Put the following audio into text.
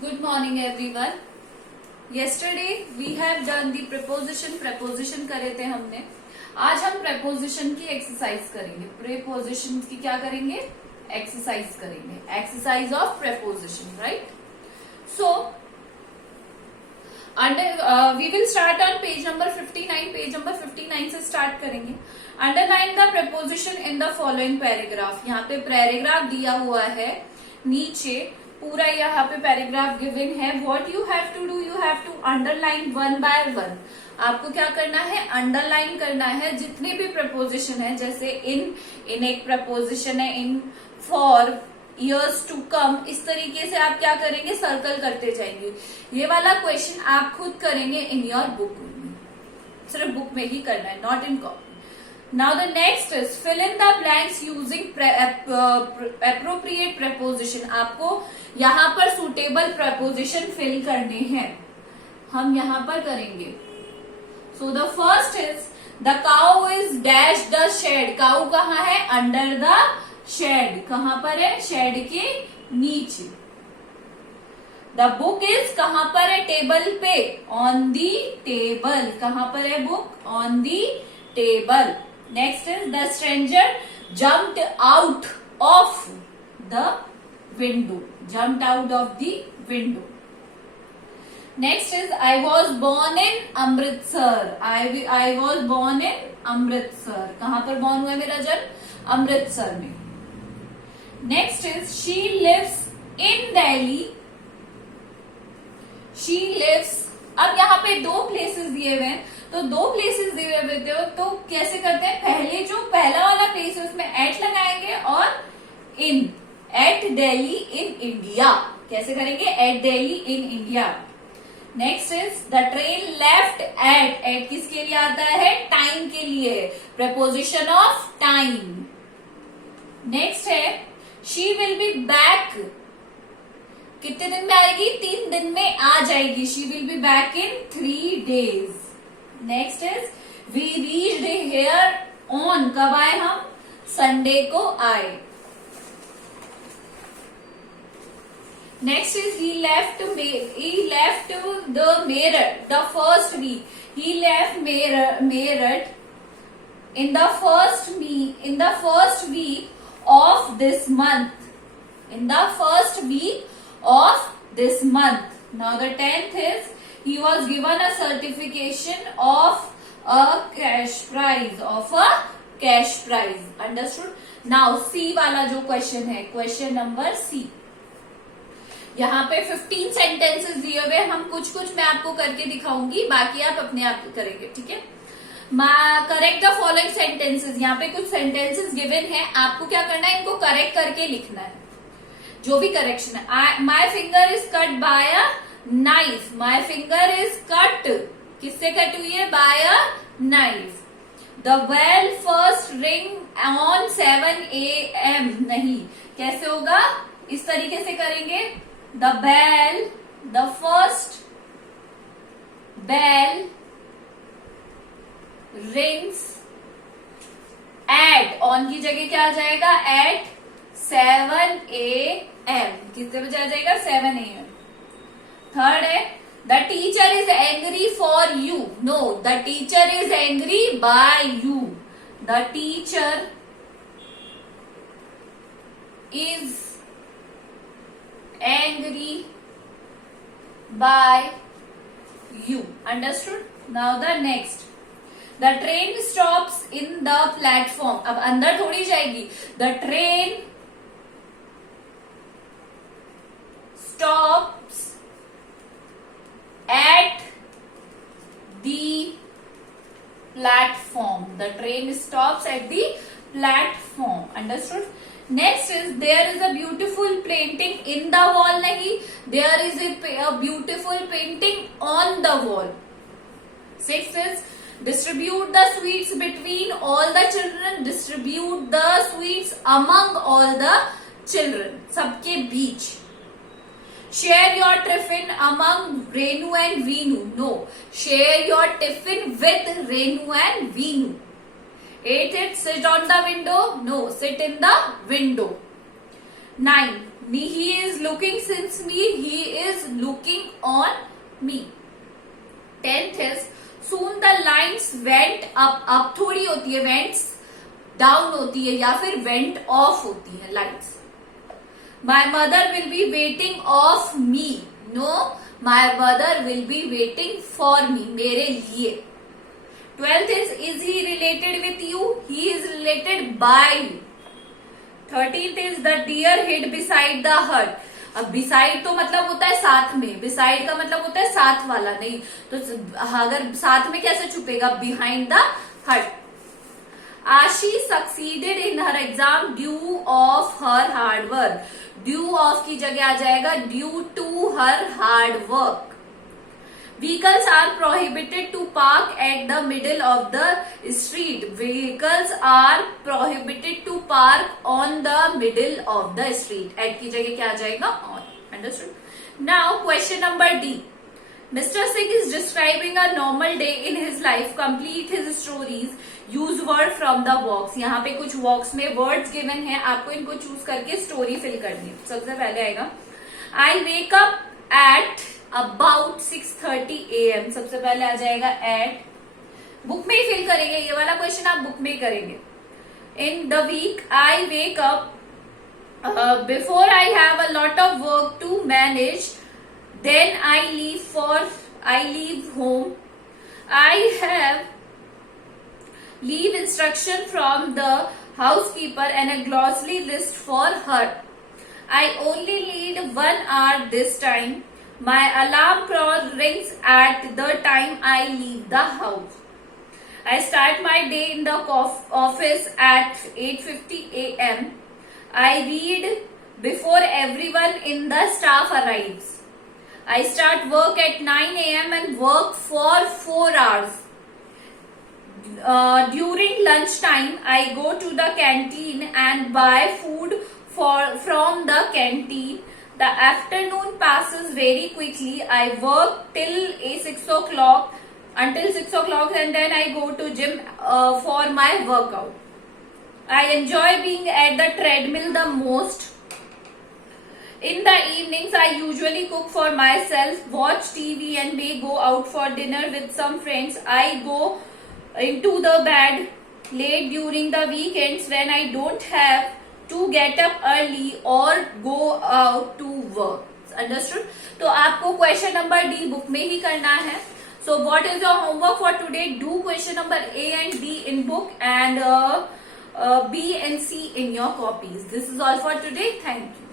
Good morning everyone. Yesterday we have done the preposition करे थे हमने. आज हम preposition की exercise करेंगे. Preposition की क्या करेंगे? Exercise करेंगे. Exercise of preposition, right? So we will start on page number 59. Page number 59 से start करेंगे. Underline the preposition in the following paragraph. यहाँ पे paragraph दिया हुआ है नीचे. पूरा यहाँ पे पैराग्राफ गिवन है. What you have to do, you have to underline one by one. आपको क्या करना है? अंडरलाइन करना है जितने भी प्रपोजिशन है. जैसे इन एक प्रपोजिशन है, इन, फॉर, इयर्स टू कम. इस तरीके से आप क्या करेंगे? सर्कल करते जाएंगे. ये वाला क्वेश्चन आप खुद करेंगे इन योर बुक. सिर्फ बुक में ही करना है, not in copy. Now the next is fill in the blanks using appropriate preposition. आपको यहाँ पर suitable preposition fill करने हैं. हम यहाँ पर करेंगे. So the first is the cow is dash the shed. Cow कहाँ है? Under the shed. कहाँ पर है? Shed के नीचे. The book is कहाँ पर है? Table पे. On the table. कहाँ पर है book? On the table. Next is the stranger jumped out of the window. Jumped out of the window. Next is I was born in Amritsar. I was born in Amritsar. कहाँ पर born हुआ है मेरा जन्म? अमृतसर में. Next is she lives in Delhi. She lives. अब यहाँ पे दो places दिए हुए हैं. तो दो प्लेसेस दिए हुए थे तो कैसे करते हैं? पहले जो पहला वाला प्लेस है उसमें एट लगाएंगे और in. At Delhi in India. कैसे करेंगे? At Delhi in India. Next is the train left at. At किसके लिए आता है? टाइम के लिए. Preposition of time. नेक्स्ट है शी विल बी बैक. कितने दिन में आएगी? 3 दिन में आ जाएगी. She will be back in 3 days. Next is we reached here on. कब आए हम? संडे को आए. Next is he left the Meerut the first week. He left Meerut in the first week of this month. In the first week of this month. Now the 10th is he was given a certification of a cash prize. Understood? Now C वाला जो question है, question number C. यहाँ पे 15 sentences दिए हुए. हम कुछ मैं आपको करके दिखाऊंगी, बाकी आप अपने आप करेंगे. ठीक है? Correct the following sentences. यहाँ पे कुछ सेंटेंसेस गिवन है. आपको क्या करना है? इनको करेक्ट करके लिखना है. जो भी करेक्शन है. My finger is cut by a knife. My finger is cut. किससे कट हुई है? By a knife. The bell first ring on 7 AM. नहीं, कैसे होगा? इस तरीके से करेंगे. The first bell rings at. On की जगह क्या आ जाएगा? At 7 AM. कितने बजे आ जाएगा? 7 AM. थर्ड है the teacher is angry for you. No, the teacher is angry by you. The teacher is angry by you. Understood? Now the next. The train stops in the platform. अब अंदर थोड़ी जाएगी. The train stops at the platform. The train stops at the platform. Understood? Next is there is a beautiful painting in the wall. Nahi, there is a beautiful painting on the wall. 6 is distribute the sweets between all the children. Distribute the sweets among all the children. सबके बीच. Share your tiffin among Renu and Veenu. No, share your tiffin with Renu and Veenu. 8 it sit on the window. No, sit in the window. 9 he is looking since me, he is looking on me. 10th is soon the lines went up. up थोड़ी होती है, went down होती है या फिर went off होती है lines. My mother will be waiting of me. No, my mother will be waiting for me. मेरे लिए. 12th is he related with you? He is related by you. 13th is the deer hid beside the hut. अब beside तो मतलब होता है साथ में, beside का मतलब होता है साथ वाला, नहीं तो अगर साथ में कैसे छुपेगा? behind the hut. Ashi succeeded in her exam due of her hard work. Due of की जगह आ जाएगा due to her hard work. Vehicles are prohibited to park at the middle of the street. Vehicles are prohibited to park on the middle of the street. At की जगह क्या आ जाएगा? On. Understood? Now question number D. Mr. Singh is describing a normal day in his life. Complete his stories. Use word from the box. यहाँ पे कुछ box में words given है, आपको इनको choose करके story fill करनी है. सबसे पहले आएगा I wake up at about 6:30 AM. सबसे पहले आ जाएगा at. बुक में ही फिल करेंगे, ये वाला क्वेश्चन आप बुक में ही करेंगे. In the week I wake up before I have a lot of work to manage. Then I leave home. I have leave instruction from the housekeeper and a glossary list for her. I only need 1 hour this time. My alarm clock rings at the time I leave the house. I start my day in the office at 8:50 AM. I read before everyone in the staff arrives. I start work at 9 AM and work for 4 hours. During lunchtime, I go to the canteen and buy food from the canteen. The afternoon passes very quickly. I work till 6 o'clock, until 6 o'clock, and then I go to gym for my workout. I enjoy being at the treadmill the most. In the evenings, I usually cook for myself, watch TV, and may go out for dinner with some friends. I go into the bed late during the weekends when I don't have to get up early or go out to work. Understood? तो आपको question number D book में ही करना है. So what is your homework for today? Do question number A and B in book and B and C in your copies. This is all for today. Thank you.